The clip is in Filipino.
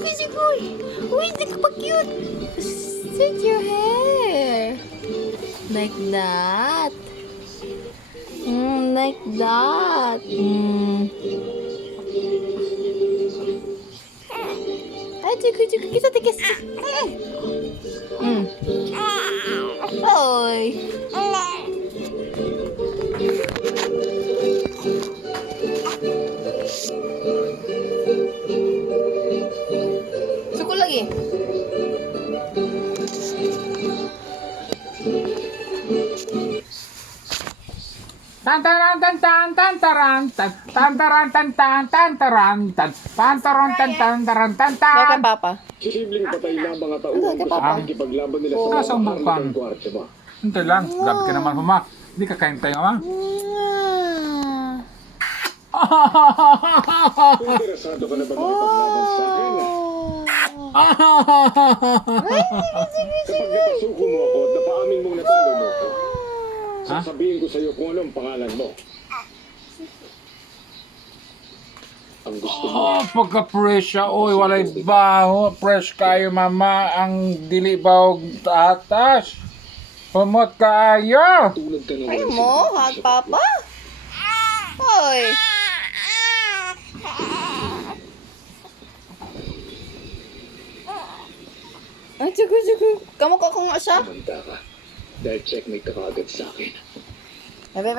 Uy, nagpa-cute. Set your hair. Like that. Like that. Ay, chiku. Kita tikis. Oy. Suko lagi. Tantaran tantan tantaran tantaran tantan tantaran tantaran tantaran tantan. Bakit, Papa? Posibleng patay lang mga tauhan Ano, kung Papa? sa pakikipaglaban nila sa Nasa mga bukan. kanilang kwarto ba? Hintay lang, grabe ka naman huma. Hindi ka kaintay mama. Interesado ka na ba makipaglaban sa akin? Kapag napasuko mo ako at napaamin mong natalo mo ako, sasabihin ko sa iyo kung anong pangalan mo. Ang gusto mo. Pagka-fresh siya, oy, walay baho. Fresh kayo mama, ang dili baho tatas. Pumot kayo. Tulad ka Ay naman. mo, hot Papa? Hoy. Ay, chiku. Kamukha ko nga siya. Manda ka. Dahil checkmate ka kaagad sa akin.